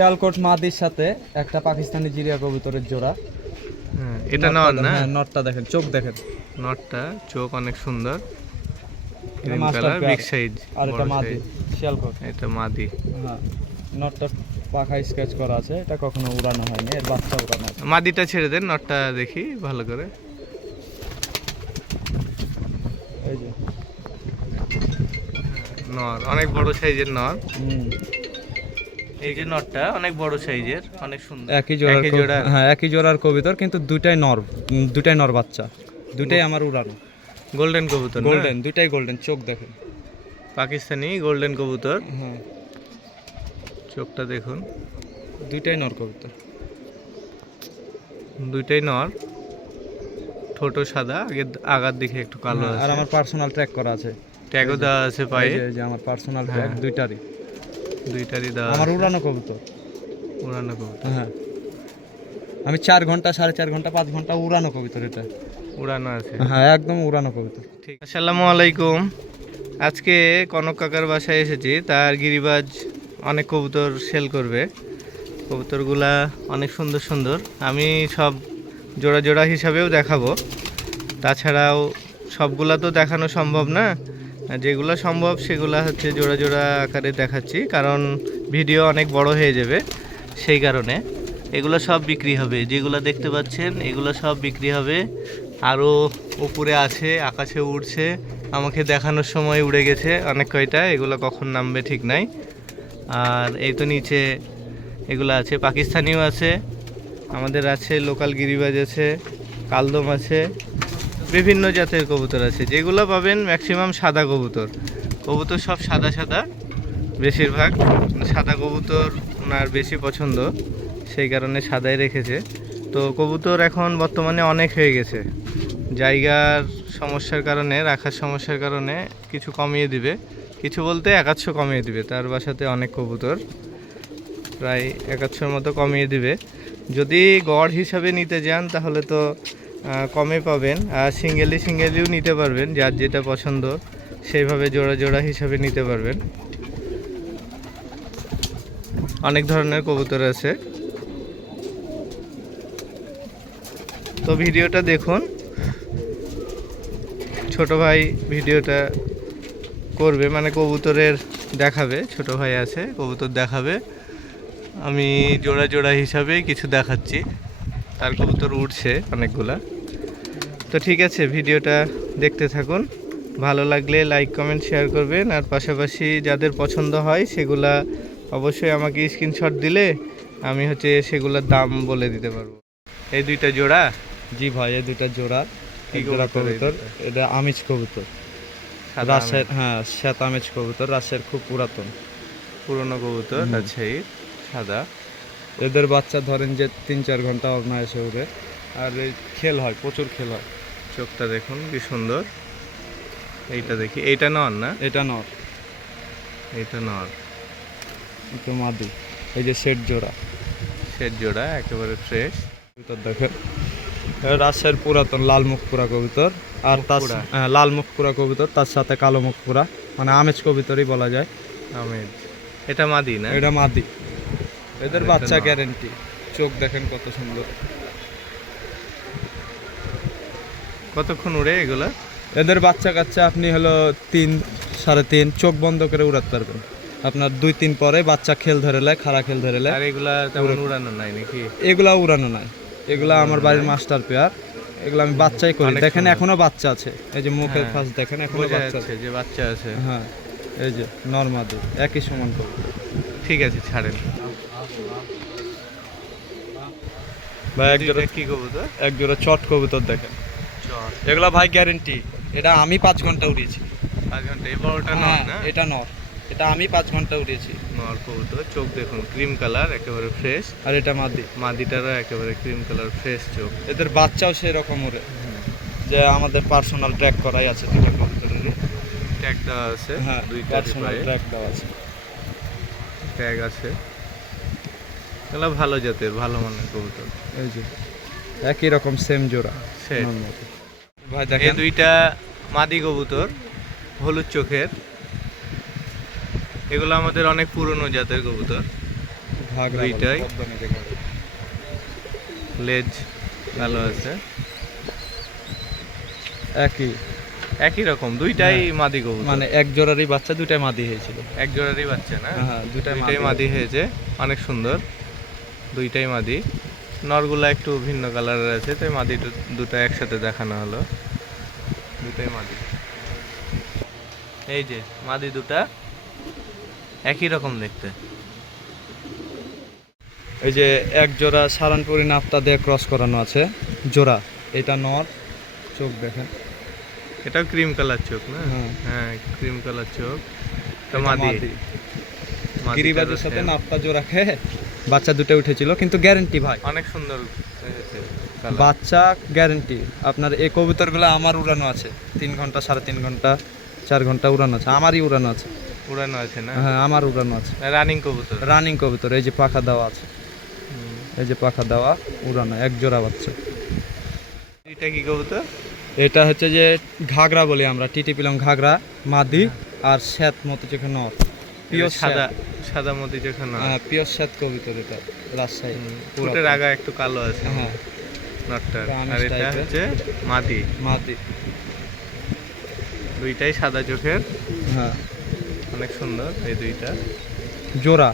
শিয়ালকোট মাদির সাথে একটা পাকিস্তানি জিরিয়া কবুতরের জোড়া। হ্যাঁ, এটা নর না? হ্যাঁ, নটটা দেখেন চোখ দেখেন। নটটা চোখ অনেক সুন্দর। Cream colour. বিগ সাইজ আর এটা মাদি শিয়ালকোট। এটা মাদি। হ্যাঁ নটটা পাখা স্কেচ করা আছে এটা কখনো উড়ানো হয়নি এর বাচ্চা উড়ানো আছে। মাদিটা ছেড়ে দেন নটটা দেখি ভালো করে। এই যে। নর অনেক বড় সাইজের নর। হুম। এই যে নটটা অনেক বড় সাইজের অনেক সুন্দর। একই জোড়ার জোড়া হ্যাঁ একই জোড়ার কবিতর কিন্তু দুইটাই নর উম, দুইটাই নর বাচ্চা। দুইটাই আমার উড়ানো। গোল্ডেন কবুতর গোল্ডেন দুইটাই গোল্ডেন চোখ দেখেন। পাকিস্তানি গোল্ডেন কবুতর? হ্যাঁ। চোখটা দেখুন। দুইটাই নর কবিতর। দুইটাই নর। ঠোঁট সাদা আগে আগার দিকে একটু কালো হ্যাঁ, আর আমার পার্সোনাল ট্র্যাক করা আছে। ট্যাগও দেওয়া আছে পায়ে। যে- আমার পার্সোনাল ট্র্যাক। দুইটারই। দুইটারই দেওয়া আমার। উড়ানো কবুতর। উড়ানো কবুতর। হ্যাঁ। আমি চার ঘণ্টা সাড়ে চার ঘণ্টা পাঁচ ঘণ্টা উড়ানো কবিতর এটা। উড়ানো আছে। হ্যাঁ একদম উড়ানো কবিতর। ঠিক আসসালামু আলাইকুম। আজকে কনক কাকার বাসায় এসেছি। তার গিরিবাজ অনেক কবুতর সেল করবে। কবুতরগুলা অনেক সুন্দর সুন্দর। আমি সব জোড়া জোড়া হিসাবেও দেখাবো। তাছাড়াও সবগুলা তো দেখানো সম্ভব না। যেগুলো সম্ভব সেগুলো হচ্ছে জোড়া জোড়া আকারে দেখাচ্ছি, কারণ ভিডিও অনেক বড় হয়ে যাবে সেই কারণে। এগুলো সব বিক্রি হবে, যেগুলো দেখতে পাচ্ছেন, এগুলো সব বিক্রি হবে। আরও উপরে আছে, আকাশে উড়ছে, আমাকে দেখানোর সময় উড়ে গেছে অনেক কয়টা, এগুলো কখন নামবে ঠিক নাই। আর এই তো নিচে এগুলো আছে, পাকিস্তানিও আছে, আমাদের আছে, লোকাল গিরিবাজ আছে, কালদম আছে। বিভিন্ন জাতের কবুতর আছে। যেগুলো পাবেন ম্যাক্সিমাম সাদা কবুতর। কবুতর সব সাদা সাদা, বেশিরভাগ সাদা কবুতর ওনার বেশি পছন্দ, সেই কারণে সাদাই রেখেছে। তো কবুতর এখন বর্তমানে অনেক হয়ে গেছে। জায়গার সমস্যার কারণে, রাখার সমস্যার কারণে কিছু কমিয়ে দিবে। কিছু বলতে একাদশো কমিয়ে দিবে, তার বাসাতে অনেক কবুতর। প্রায় একাদশোর মতো কমিয়ে দিবে। যদি গড় হিসাবে নিতে যান, তাহলে তো কমে পাবেন। আর সিঙ্গেলি সিঙ্গেলিও নিতে পারবেন, যার যেটা পছন্দ, সেইভাবে জোড়া জোড়া হিসাবে নিতে পারবেন। অনেক ধরনের কবুতর আছে। তো ভিডিওটা দেখুন। ছোট ভাই ভিডিওটা করবে মানে কবুতরের দেখাবে। ছোট ভাই আছে, কবুতর দেখাবে। আমি জোড়া জোড়া হিসাবে কিছু দেখাচ্ছি। তার কবুতর উঠছে অনেকগুলা। তো ঠিক আছে ভিডিওটা দেখতে থাকুন। ভালো লাগলে লাইক কমেন্ট শেয়ার করবেন। আর পাশাপাশি যাদের পছন্দ হয় সেগুলা অবশ্যই আমাকে স্ক্রিনশট দিলে আমি হচ্ছে সেগুলোর দাম বলে দিতে পারব। এই দুইটা জোড়া? জি ভাই এই দুইটা জোড়া। কি জোড়া কবুতর? এটা আমিষ কবুতর। রাজশাহীর হ্যাঁ শ্বেত আমেজ কবুতর রাজশাহীর খুব পুরাতন। পুরনো কবুতর। রাজশাহীর সাদা। এদের বাচ্চা ধরেন যে তিন চার ঘণ্টা অনায়াসে উড়ে। আর এই খেল হয় প্রচুর খেল হয়। চোখটা দেখুন কি সুন্দর। এইটা দেখি এইটা নর না? এটা নর। এইটা নর। একটু মাদি এই যে সেট জোড়া। শেড জোড়া একেবারে ফ্রেশ কবুতর দেখেন। রাজশাহীর পুরাতন লাল মুখ পুরা কবুতর। আর তার মুখপুরা। হ্যাঁ, লাল মুখ পুরা কবুতর তার সাথে কালো মুখ পুরা মানে আমেজ কবুতরই বলা যায়। আমেজ। এটা মাদি না? এটা মাদি। এদের বাচ্চা। গ্যারেন্টি চোখ দেখেন কত সুন্দর। কতক্ষণ উড়ে এগুলো? এদের বাচ্চা কাচ্চা আপনি হলো তিন সাড়ে তিন চোখ বন্ধ করে উড়াতে পারবেন। আপনার দুই তিন পরে বাচ্চা খেল ধরে লেয় খাড়া খেল ধরে লেয়। আর এগুলা তেমন উড়ানো নাই নাকি? এগুলা উড়ানো নাই। এগুলা আমার বাড়ির মাস্টার পেয়ার এগুলো আমি বাচ্চাই করি। দেখেন। এখনও বাচ্চা আছে। এই যে মুখের হ্যাঁ। ফাঁস দেখেন এখনও বাচ্চা আছে। যে বাচ্চা আছে। হ্যাঁ এই যে নর্মাদি একই সমান করব। ঠিক আছে ছাড়েন। বা এক জোড়া কি কবুতর? এক জোড়া চট কবুতর দেখেন। এগুলা ভাই গ্যারেন্টি এটা আমি পাঁচ ঘণ্টা উড়িয়েছি। পাঁচ ঘণ্টা। বড়টা নর হ্যাঁ, না? এটা নর। এটা আমি পাঁচ ঘণ্টা উড়িয়েছি। নর কবুতর। চোখ দেখুন ক্রিম কালার একেবারে ফ্রেশ আর এটা মাদি। মাদিটারও একেবারে ক্রিম কালার ফ্রেশ চোখ। এদের বাচ্চাও সেই রকম ওরে। যে আমাদের পার্সোনাল ট্র্যাক করাই আছে দুটো কবুতরেরই। ট্যাগ দেওয়া আছে হ্যাঁ দুইটা পার্সোনাল ট্র্যাক দেওয়া আছে। ট্যাগ আছে। এগুলো ভালো জাতের ভালো মানের কবুতর। এই যে একই রকম সেম জোড়া। Set। ভাই দেখেন। দুইটা মাদি কবুতর হলুদ চোখের। এগুলো আমাদের অনেক পুরনো জাতের কবুতর। দুইটাই? লেজ ভালো আছে। একই। একই রকম দুইটাই মাদি কবুতর। মানে এক জোড়ারই বাচ্চা দুইটাই মাদি হয়েছিল। এক জোড়ারই বাচ্চা না? হ্যাঁ, দুইটাই মাদি হয়েছে অনেক সুন্দর। দুইটাই মাদি। নরগুলা একটু ভিন্ন কালারের আছে তাই মাদি দুটো একসাথে দেখানো হলো। দুটাই মাদি। এই যে মাদি দুটা একই রকম দেখতে। এই যে এক জোড়া সারানপুরি নাফতা দিয়ে ক্রস করানো আছে জোড়া। এটা নর চোখ দেখেন। এটাও ক্রিম কালার চোখ না? হ্যাঁ। হ্যাঁ ক্রিম কালার চোখ। এটা মাদি। গিরিবাজের সাথে। নাফতা জোড়া খেয়ে বাচ্চা দুটো উঠেছিল কিন্তু গ্যারেন্টি ভাই। অনেক সুন্দর বাচ্চা গ্যারেন্টি আপনার এই কবুতরগুলো আমার উড়ানো আছে। তিন ঘণ্টা সাড়ে তিন ঘণ্টা চার ঘণ্টা উড়ানো আছে। আমারই উড়ানো আছে। উড়ানো আছে না? হ্যাঁ আমার উড়ানো আছে। রানিং কবুতর? রানিং কবুতর এই যে পাখা দেওয়া আছে। এই যে পাখা দেওয়া উড়ানো এক জোড়া বাচ্চা। এটা কি কবুতর? এটা হচ্ছে যে ঘাগরা বলি আমরা টিটি পিলং ঘাগরা মাদি আর শ্যাত মতো যেখানে পিওর সাদা সাদা মতি চোখে না হ্যাঁ পিওর শ্যাত কবুতর এটা রাজশাহী আগা একটু কালো আছে। হ্যাঁ। নটটার। আর এটা হচ্ছে মাদি। মাদি। দুইটাই সাদা চোখের। হ্যাঁ। অনেক সুন্দর এই দুইটা। জোড়া।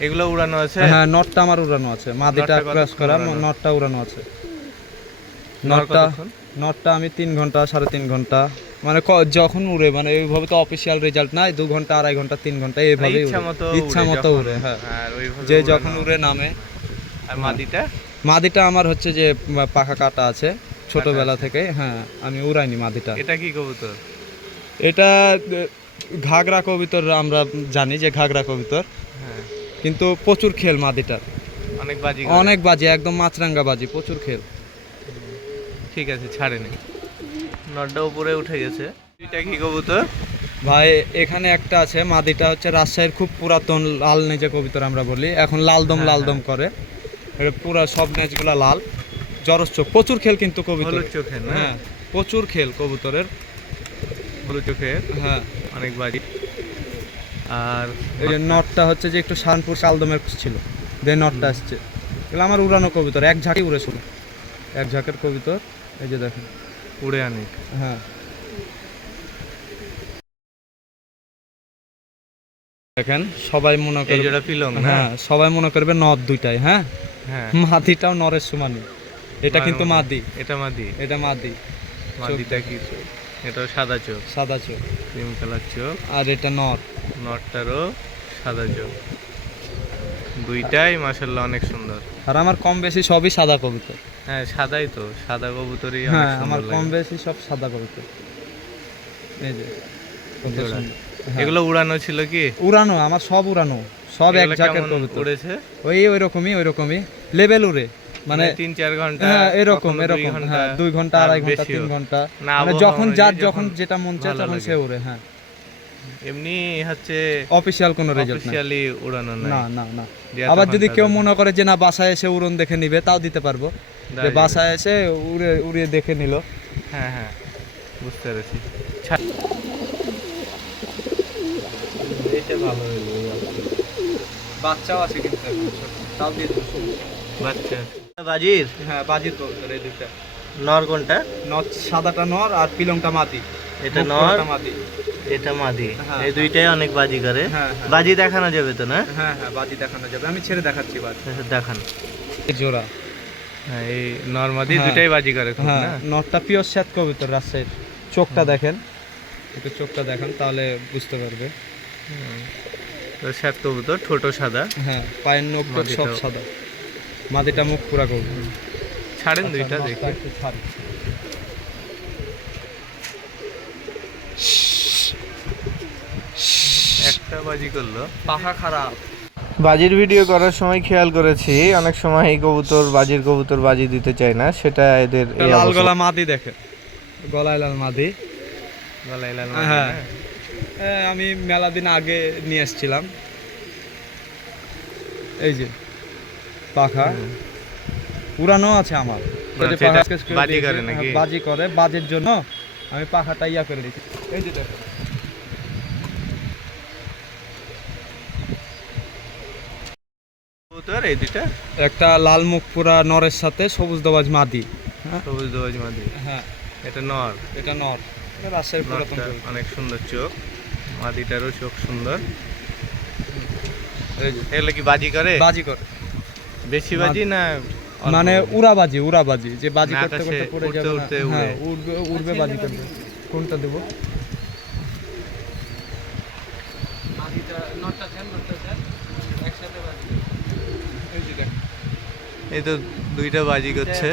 এগুলো উড়ানো আছে? হ্যাঁ নটটা আমার উড়ানো আছে। মাদিটা ক্রস করা? নটটা উড়ানো আছে। নটটা নটটা আমি তিন ঘণ্টা সাড়ে তিন ঘণ্টা মানে যখন উড়ে মানে এইভাবে তো অফিসিয়াল রেজাল্ট নাই দু ঘণ্টা আড়াই ঘণ্টা তিন ঘণ্টা মানে এইভাবে ইচ্ছা মতো ইচ্ছা উড়ে হ্যাঁ। আর যে যখন উড়ে নামে। আর মাদিটা? মাদিটা আমার হচ্ছে যে পাখা কাটা আছে ছোটবেলা থেকে হ্যাঁ আমি উড়াইনি মাদিটা। এটা কি কবুতর? এটা ঘাগরা কবিতর আমরা জানি যে ঘাগরা কবিতর। হ্যাঁ। কিন্তু প্রচুর খেল মাদিটার। অনেক বাজি অনেক বাজি একদম মাছরাঙ্গা বাজি প্রচুর খেল। ঠিক আছে ছাড়ে নি নটটা উপরে উঠে গেছে। এটা কি কবুতর? ভাই এখানে একটা আছে মাদিটা হচ্ছে রাজশাহীর খুব পুরাতন লাল নেজে কবিতর আমরা বলি। এখন লালদম হ্যাঁ, লালদম করে। এটা পুরা সব নেজগুলা লাল। জরস চোখ। প্রচুর খেল কিন্তু কবিতর। হলুদ চোখের হ্যাঁ প্রচুর খেল কবুতরের। হলুদ চোখের? হ্যাঁ। অনেক বাজি। আর এই যে নটটা হচ্ছে যে একটু শানপুর কালদমের ছিল। যে নটটা আসছে। এগুলো আমার উড়ানো কবিতর। এক ঝাঁকি উড়েছিল। এক ঝাঁকের কবিতর। এই যে দেখেন। উড়ে অনেক হ্যাঁ। দেখেন সবাই মনে করবে যেটা পিলং হ্যাঁ। সবাই মনে করবে নদ দুইটাই হ্যাঁ? হ্যাঁ। মাদিটাও নরের সমানই এটা কিন্তু। মাদি। এটা মাদি। এটা মাদি। মাদিটা কি চোখ? এটাও সাদা চোখ। সাদা চোখ। ক্রিম কালার চোখ। আর এটা নর। নটটারও সাদা চোখ। দুইটাই মাসাল্লাহ অনেক সুন্দর। আর আমার কম বেশি সবই সাদা কবিতর হ্যাঁ সাদাই তো সাদা কবুতরই হ্যাঁ আমার কম বেশি সব সাদা কবিতর। এই যে। হ্যাঁ। এগুলো উড়ানো ছিল কি? উড়ানো আমার সব উড়ানো সব এক ঝাঁকের কেমন উড়েছে? ওই ওই রকমই ওই রকমই লেভেল উড়ে মানে মানে তিন চার ঘণ্টা হ্যাঁ এরকম এরকম হ্যাঁ দুই ঘণ্টা আড়াই ঘণ্টা তিন ঘণ্টা। মানে যখন যার যখন যেটা মন চায় তখন সে উড়ে হ্যাঁ। এমনি হচ্ছে অফিসিয়াল কোনো রেজাল্ট উড়ানো না না না। আবার যদি কেউ মনে করে যে না বাসায় এসে উড়ন দেখে নিবে তাও দিতে পারব। যে বাসায় এসে উড়ে উড়িয়ে দেখে নিল। হ্যাঁ হ্যাঁ বুঝতে পেরেছি। ভালো বাচ্চাও আছে কিন্তু তাও দিয়ে বাচ্চা বাজির? হ্যাঁ বাজির কবুতর এই দুইটা নর কোনটা? নর সাদাটা নর আর পিলংটা মাদি। এটা নর? মাদি? এটা মাদি। হ্যাঁ, এই দুইটাই অনেক বাজি করে। হ্যাঁ হ্যাঁ। বাজি দেখানো যাবে তো না? হ্যাঁ হ্যাঁ বাজি দেখানো যাবে। আমি ছেড়ে দেখাচ্ছি বাজি। দেখান। জোড়া। হ্যাঁ এই নর মাদি হ্যাঁ। বাজি করে হ্যাঁ নটটা পিওর শ্যাত কবিতর রাজশাহীর। চোখটা দেখেন। একটু চোখটা দেখেন তাহলে বুঝতে পারবে। তো কবুতর ছোট সাদা। হ্যাঁ পায়ের নখ সব সাদা। মাদিটা মুখ পুরা করবে ছাড়েন দুইটা আচ্ছা, দেখি। একটু। একটা বাজি করল। পাখা খারাপ। বাজির ভিডিও করার সময় খেয়াল করেছি অনেক সময় এই কবুতর বাজির কবুতর বাজি দিতে চায় না সেটা এদের এই লাল গলা মাদি দেখে। গলায় লাল মাদি। গলায় লাল মাদি হ্যাঁ। আমি মেলা দিন আগে নিয়ে এসেছিলাম। এই যে পাখা। পুরানো আছে আমার। আচ্ছা, বাজি করে নাকি? হ্যাঁ, বাজি করে। বাজের জন্য আমি পাখাটা ইয়া করে দিচ্ছি। এই যে দেখো কবুতর এই দুইটা? একটা লাল নরের সাথে সবুজ দবাজ মাদি। হ্যাঁ? সবুজ দোয়াজ মাদি। হ্যাঁ। এটা নর? এটা নর। রাজশাহীর পুরাতন অনেক সুন্দর চোখ। মাদিটারও চোখ সুন্দর। এগুলো কি বাজি করে? বাজি করে। বেশি বাজি না মানে বাজি? উড়াবাজি উড়াবাজি যে বাজি করতে করতে পড়ে যাবে হ্যাঁ উড়ে। উড়বে উড়বে বাজি করবে। কোনটা দেবো? এই তো দুইটা বাজি করছে।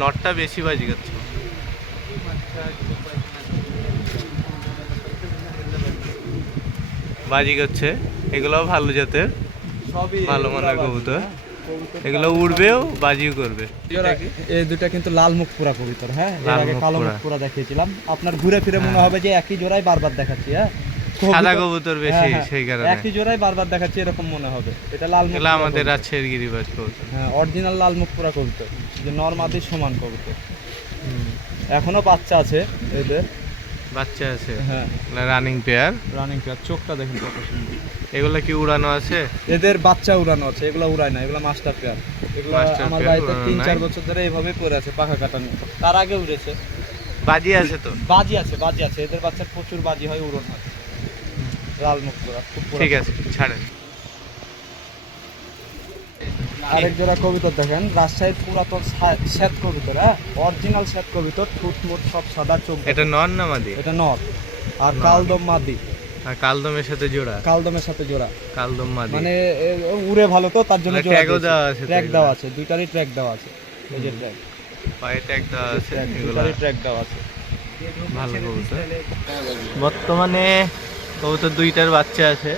নটটা বেশি বাজি করছে। বাজি করছে। এগুলোও ভালো জাতের। ভালো মানের উড়াবাজি, কবুতর। হ্যাঁ, এগুলো উড়বেও বাজিও করবে। এই দুটা কিন্তু লাল মুখ পুরা কবিতর হ্যাঁ? এর আগে কালো মুখ পুরা। দেখিয়েছিলাম। আপনার ঘুরে ফিরে মনে হবে যে একই জোড়াই বারবার দেখাচ্ছি হ্যাঁ? সাদা কবুতর- কবুতর হ্যাঁ, বেশি হ্যাঁ, সেই কারণে। একই জোড়াই বারবার দেখাচ্ছি এরকম মনে হবে। এটা লাল মুখ আমাদের রাজশাহীর গিরিবাজ কবুতর। হ্যাঁ অরিজিনাল লাল মুখ পুরা কবুতর। যে নর্মাদির সমান কবুতর। এখনও বাচ্চা আছে এদের। বাচ্চা আছে। হ্যাঁ। রানিং পেয়ার রানিং পেয়ার চোখটা দেখুন কত সুন্দর। এগুলো কি উড়ানো আছে? এদের বাচ্চা উড়ানো আছে। এগুলো উড়ায় না এগুলো মাস্টার পেয়ার এগুলো আমার বাড়িতে তিন চার বছর ধরে এইভাবে পড়ে আছে পাখা কাটানো তার আগে উড়েছে। বাজি আছে তো? বাজি আছে বাজি আছে। এদের বাচ্চার প্রচুর বাজি হয় উড়ন হয়। লাল মুখ পুরা। ঠিক আছে ছাড়েন। আরেক জোড়া কবিতর দেখেন রাজশাহীর পুরাতন সা- শ্বেত কবিতর হ্যাঁ? অরিজিনাল শ্বেত কবিতর ঠুট মুট সব সাদা চোখ এটা না মাদি? এটা নর। আর কালদম মাদি। আর কালদমের সাথে জোড়া? কালদমের সাথে জোড়া। কালদম মাদি। মানে উড়ে ভালো তো তার জন্য tag দেওয়া আছে ট্র্যাক দেওয়া আছে দুইটারই ট্র্যাক দেওয়া আছে। এই যে ট্র্যাক পায়ে ট্যাগ দেওয়া আছে দুইটারই ট্র্যাক দেওয়া আছে। ভালো কবুতর বর্তমানে কবুতর দুইটার বাচ্চা আছে।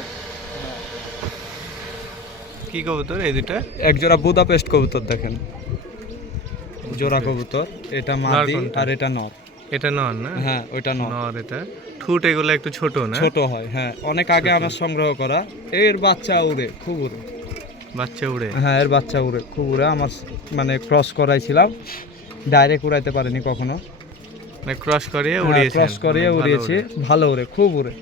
কি কবুতর এই দুইটা এক জোড়া বুদাপেস্ট কবুতর দেখেন। জোড়া কবুতর এটা মাদি আর এটা নর। এটা নন না? হ্যাঁ ওইটা নর। নর এটা। ঠুট এগুলো একটু ছোট না? ছোট হয় হ্যাঁ। অনেক আগে আমার সংগ্রহ করা। এর বাচ্চা উড়ে খুব উড়ে বাচ্চা উড়ে? হ্যাঁ এর বাচ্চা উড়ে খুব উড়ে আমার মানে ক্রস করাইছিলাম। ডাইরেক্ট উড়াইতে পারিনি কখনো। মানে ক্রস করিয়ে উড়িয়েছে ক্রস করিয়ে উড়িয়েছি। ভালো উড়ে খুব উড়ে।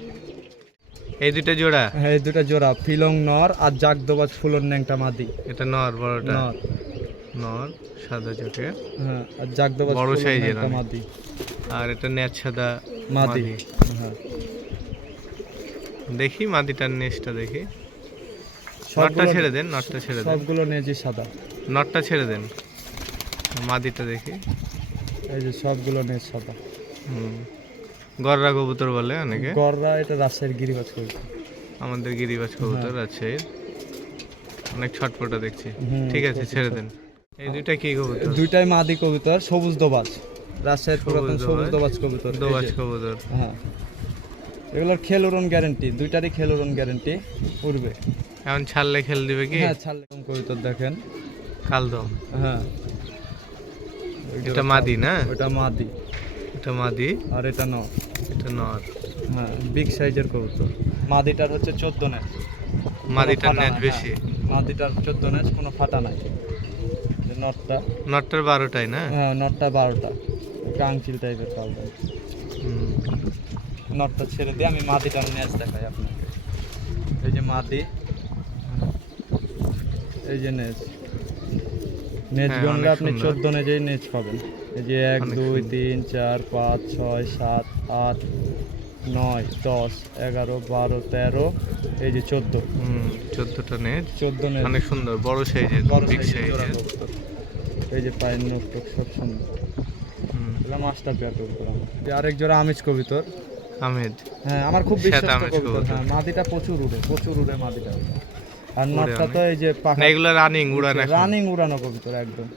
এই দুইটা জোড়া? হ্যাঁ এই দুটা জোড়া ফিলং নর আর জাগদোবাজ ফুলন ন্যাংটা মাদি। এটা নর বড়টা? নর। নর সাদা চোখে। হ্যাঁ আর জাগদোবাজ বড় অনেক। মাদি। আর এটা ন্যাচ সাদা মাদি। হ্যাঁ। দেখি মাদিটার নেসটা দেখি। নটটা ছেড়ে দেন নটটা ছেড়ে দেন। সবগুলো নেজি সাদা। নটটা ছেড়ে দেন। মাদিটা দেখি। এই যে সবগুলো নেজ সাদা। হুম। গররা কবুতর বলে অনেকে। গররা এটা রাজশাহীর গিরিবাজ কবুতর। আমাদের গিরিবাজ কবুতর আছে। অনেক ছটপটা দেখছি। ঠিক আছে ছেড়ে দেন। এই দুইটা কি কবুতর? দুইটাই মাদি কবুতর সবুজ দোবাজ। রাজশাহীর পুরাতন সবুজ দোবাজ। কবুতর দোবাজ কবুতর। হ্যাঁ। এগুলোর খেল উড়ন গ্যারেন্টি দুইটারই খেল উড়ন গ্যারেন্টি উড়বে। এখন ছাড়লে খেল দিবে কি? হ্যাঁ ছাড়লে কবুতর দেখেন। কালদম। হ্যাঁ। এটা মাদি না? ওটা মাদি। এটা মাদি। আর এটা ন এটা নর। হ্যাঁ বিগ সাইজের কবুতর। মাদিটার হচ্ছে চোদ্দ নেট মাদিটার নেট বেশি। হ্যাঁ। মাদিটার চোদ্দ নেট কোনো ফাটা নাই। নটটা। নটটার বারোটাই না? হ্যাঁ নটটা বারোটা। কাংচিল টাইপের হুম। নটটা ছেড়ে দিয়ে আমি মাদিটার নেচ দেখাই আপনাকে। এই যে মাদি। এই যে নেচ নেচ হ্যাঁ, আপনি চোদ্দ নেজেই নেচ পাবেন। যে এক দুই তিন চার পাঁচ ছয় সাত আট নয় দশ এগারো বারো তেরো এই যে চোদ্দ। চোদ্দটা নেট। চোদ্দ নেচ অনেক সুন্দর বড় সাইজের বড় সাইজের। এই যে পায়ের নোক টোক সব সুন্দর। এগুলো মাস্টার পেয়ার কবুতর। আরেক জোড়া আমিজ কবিতর। আমেদ হ্যাঁ আমার খুব বিশ্বাস কবুতর। হ্যাঁ মাদিটা প্রচুর উড়ে প্রচুর উড়ে মাদিটা। আর নটটা তো এই যে এগুলো রানিং উড়ান রানিং উড়ানো কবুতর একদম।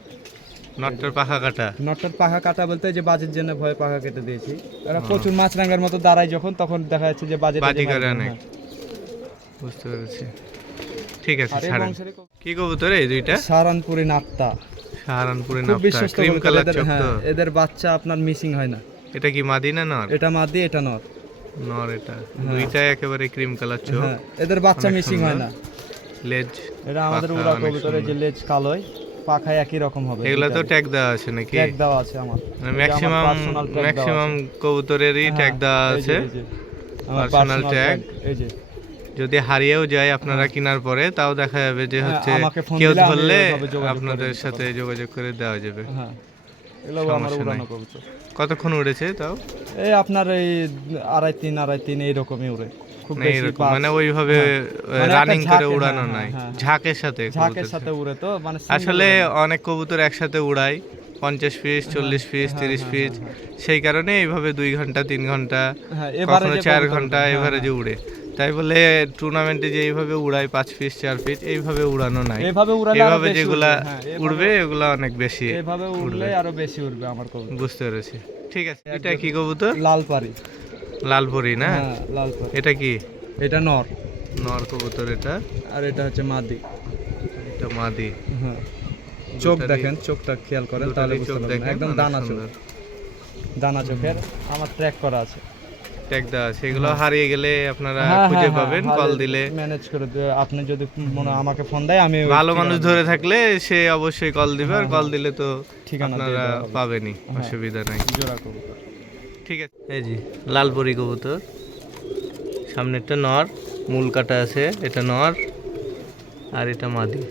নটটার পাখা কাটা। নটটার পাখা কাটা বলতে যে বাজের জন্য ভয়ে পাখা কেটে দিয়েছি। এরা প্রচুর মাছরাঙ্গার মতো দাঁড়ায় যখন তখন দেখা যাচ্ছে যে বাজে বাজি করে অনেক। বুঝতে পেরেছি। ঠিক আছে ছাড়েন। কি কবুতর এই দুইটা? সাহারানপুরি নাপ্তা। সাহারানপুরে খুব ক্রিম কালার এদের হ্যাঁ এদের বাচ্চা আপনার মিসিং হয় না। এটা কি মাদি না নর? এটা মাদি এটা নর। নর এটা। দুইটাই একেবারে ক্রিম কালার চোখ। হ্যাঁ এদের বাচ্চা মিসিং হয় না। লেজ এটা আমাদের উড়া কবুতরের যে লেজ কালোই পাখায় একই রকম হবে এগুলো তো ট্যাগ দেওয়া আছে নাকি? ট্যাগ দেওয়া আছে আমার। ম্যাক্সিমাম ম্যাক্সিমাম কবুতরেরই ট্যাগ দেওয়া আছে। হ্যাঁ, আমার পার্সোনাল ট্যাগ এই যে। যদি হারিয়েও যায় আপনারা কেনার পরে তাও দেখা যাবে যে হ্যাঁ, হচ্ছে কেউ ধরলে আপনাদের সাথে যোগাযোগ করে দেওয়া যাবে। হ্যাঁ কতক্ষণ উড়েছে তাও? এই আপনার এই আড়াই তিন আড়াই তিন এইরকমই উড়ে। খুব বেশি এরকম মানে ওইভাবে মানে রানিং করে উড়ানো হ্যাঁ, নাই। হ্যাঁ, হ্যাঁ। ঝাঁকের সাথে ঝাঁকের সাথে উড়ে তো মানে আসলে অনেক কবুতর একসাথে উড়ায় পঞ্চাশ পিস চল্লিশ পিস হ্যাঁ, তিরিশ হ্যাঁ, পিস হ্যাঁ, সেই কারণে এইভাবে দুই ঘণ্টা তিন ঘণ্টা হ্যাঁ কখনো চার ঘণ্টা হ্যাঁ, এবারে যে হ্যাঁ। উড়ে। তাই বলে টুর্নামেন্টে যে এইভাবে উড়ায় পাঁচ পিস চার পিস এইভাবে উড়ানো নাই। এভাবে উড়ালে এভাবে যেগুলা উড়বে, হ্যাঁ, এগুলা অনেক বেশি এভাবে উড়লে আরও বেশি উড়বে আমার কবুতর। বুঝতে পেরেছি। ঠিক আছে এটা কি কবুতর? লাল পারি লালপরি না? হ্যাঁ লাল এটা কি? এটা নর। নর কবুতর এটা? আর এটা হচ্ছে মাদি। এটা মাদি। হ্যাঁ। চোখ দেখেন চোখটা খেয়াল করেন তাহলে বুঝতে চোখ পারবেন। দেখেন একদম দানা চোখ। দানা চোখের। আমার ট্র্যাক করা আছে। ট্যাগ দেওয়া আছে। এগুলো হারিয়ে গেলে আপনারা হ্যাঁ, খুঁজে হ্যাঁ, হ্যাঁ, পাবেন কল দিলে। ম্যানেজ করে আপনি যদি মনে হয় আমাকে ফোন দেয় আমি ভালো মানুষ ধরে থাকলে সে অবশ্যই কল দিবে আর কল দিলে তো আপনারা পাবেনই অসুবিধা নাই। জোড়া কবুতর। ঠিক আছে। এই জি লালপরি কবুতর। সামনেরটা নর মূল কাটা আছে এটা নর আর এটা মাদি।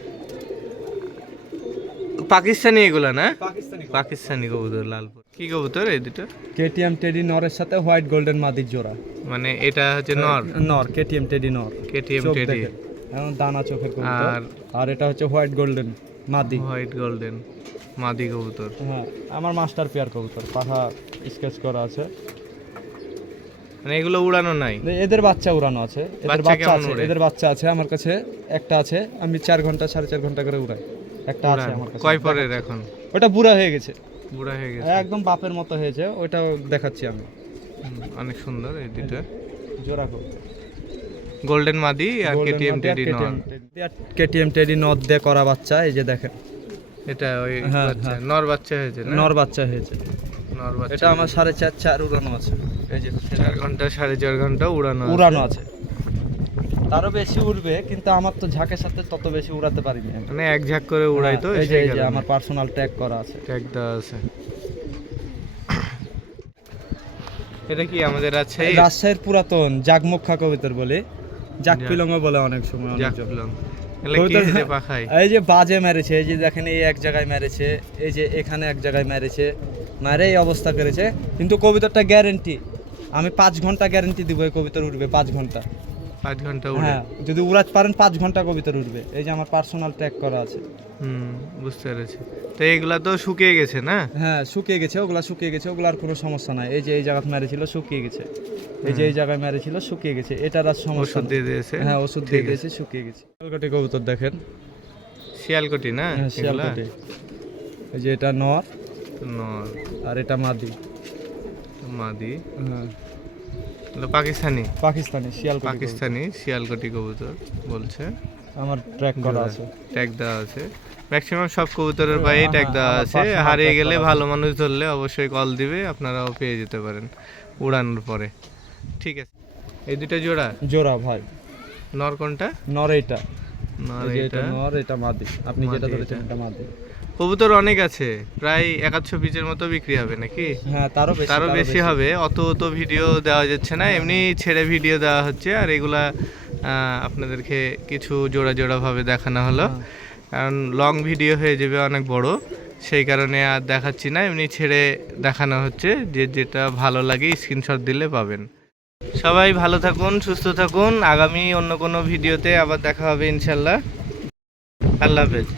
পাকিস্তানি এগুলা না? পাকিস্তানি পাকিস্তানি কবুতর লালপরি কি কবুতর এই দুটো? কেটিএম টেডি নরের সাথে হোয়াইট গোল্ডেন মাদির জোড়া। মানে এটা হচ্ছে নর? নর কেটিএম টেডি নর। KTM teddy. এখন দানা চোখের কবুতর। আর আর এটা হচ্ছে হোয়াইট গোল্ডেন মাদি। White golden. মাদি কবুতর। হ্যাঁ আমার মাস্টার পেয়ার কবুতর পাখা স্কেচ করা আছে। মানে এগুলো উড়ানো নাই? এদের বাচ্চা উড়ানো আছে এদের বাচ্চা আছে এদের বাচ্চা আছে আমার কাছে একটা আছে আমি চার ঘণ্টা সাড়ে চার ঘণ্টা করে উড়াই। একটা আছে আমার কাছে। কয় পরের এখন? ওটা বুড়া হয়ে গেছে। বুড়া হয়ে গেছে। একদম বাপের মতো হয়েছে ওটা দেখাচ্ছি আমি। অনেক সুন্দর এই দুটো জোড়া কবুতর। গোল্ডেন মাদি আর কেটিএম টেডি নর কেটিএম টেডি নদ দিয়ে করা বাচ্চা এই যে দেখেন। এটা ওই হ্যাঁ, বাচ্চা হ্যাঁ। নর বাচ্চা হয়েছে নর বাচ্চা হয়েছে। নর বাচ্চা। এটা আমার সাড়ে চার চার উড়ানো আছে। এই যে চার ঘণ্টা সাড়ে চার ঘণ্টা উড়ানো উড়ানো আছে। তারও বেশি উড়বে কিন্তু আমার তো ঝাঁকের সাথে তত বেশি উড়াতে পারিনি মানে এক ঝাঁক করে উড়াই তো হ্যাঁ, এই যে। আমার পার্সোনাল ট্যাগ করা আছে। ট্যাগ দেওয়া আছে। এটা কি আমাদের আছে? রাজশাহীর পুরাতন জাগমুখা কবিতার বলে। পিলঙ্গ বলে অনেক সময় অনেকজন। জাকলং এগুলো কি কবুতর- যে পাখাই এই যে বাজে মেরেছে এই যে দেখেন এই এক জায়গায় মেরেছে এই যে এখানে এক জায়গায় মেরেছে মারে এই অবস্থা করেছে। কিন্তু কবিতাটা গ্যারেন্টি আমি পাঁচ ঘণ্টা গ্যারেন্টি দিব এই কবিতার উঠবে পাঁচ ঘণ্টা। পাঁচ ঘণ্টা হ্যাঁ যদি উড়াতে পারেন পাঁচ ঘণ্টা কবিতার উঠবে এই যে আমার পার্সোনাল ট্যাগ করা আছে। হুম বুঝতে পেরেছি। তো এগুলা তো শুকিয়ে গেছে না? হ্যাঁ শুকিয়ে গেছে ওগুলা শুকিয়ে গেছে ওগুলার কোনো সমস্যা নাই। এই যে এই জায়গায় মেরেছিল শুকিয়ে গেছে। এই যে এই জায়গায় মেরেছিল শুকিয়ে গেছে। এটার আর সমস্যা ওষুধ দিয়ে দিয়েছে? হ্যাঁ ওষুধ দিয়ে দিয়েছে শুকিয়ে গেছে। শিয়ালকোটি কবুতর দেখেন। শিয়ালকটি না? হ্যাঁ শিয়ালকোটি। এই যে এটা নর নর। আর এটা মাদি। মাদি? হ্যাঁ। পাকিস্তানি। পাকিস্তানি কবুতর। পাকিস্তানি শিয়ালকটি কবুতর বলছে। আমার ট্র্যাক করা আছে। ট্যাগ দেওয়া আছে। ম্যাক্সিমাম সব কবুতরের পায়ে ট্যাগ দেওয়া আছে। হারিয়ে গেলে ভালো মানুষ ধরলে অবশ্যই কল দিবে আপনারাও পেয়ে যেতে পারেন উড়ানোর পরে। ঠিক আছে। এই দুটো জোড়া? জোড়া ভাই। নর কোনটা? নর এইটা। নর এটা এটা নর এটা মাদি। আপনি যেটা ধরেছেন এটা। এটা মাদি। কবুতর অনেক আছে প্রায় একাশো পিচের মতো বিক্রি হবে নাকি? হ্যাঁ তারও বেশি তারও বেশি হবে অত অত ভিডিও দেওয়া যাচ্ছে না এমনি ছেড়ে ভিডিও দেওয়া হচ্ছে আর এগুলা আপনাদেরকে কিছু জোড়া জোড়া ভাবে দেখানো হলো। কারণ লং ভিডিও হয়ে যাবে অনেক বড় সেই কারণে আর দেখাচ্ছি না এমনি ছেড়ে দেখানো হচ্ছে যে যেটা ভালো লাগে স্ক্রিনশট দিলে পাবেন। সবাই ভালো থাকুন সুস্থ থাকুন আগামী অন্য কোনো ভিডিওতে আবার দেখা হবে ইনশাল্লাহ। আল্লাহ হাফেজ।